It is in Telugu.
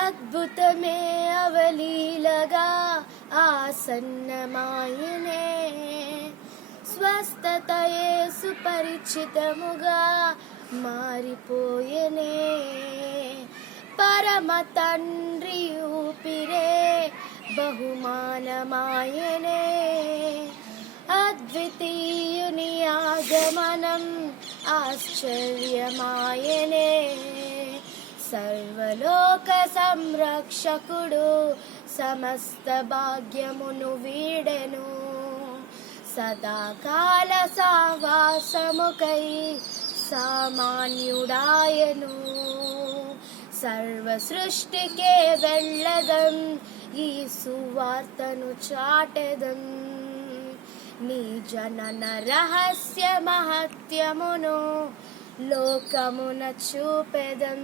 అద్భుతమే అవలీలగా ఆసన్నమాయనే, స్వస్థతయే సుపరిచితముగా మారిపోయనే. పరమ తండ్రి ఊపిరే బహుమానమాయనే, అద్వితీయుని ఆగమనం ఆశ్చర్యమాయనే. సర్వలోక సంరక్షకుడు సమస్త భాగ్యమును వీడెను, సదాకాల సావాసముకై సామాన్యుడాయను. సర్వ సృష్టికే వెళ్ళదం, ఈ సువార్తను చాటెదం, నీ జనన రహస్య మహత్యమును లోకమున చూపెదం.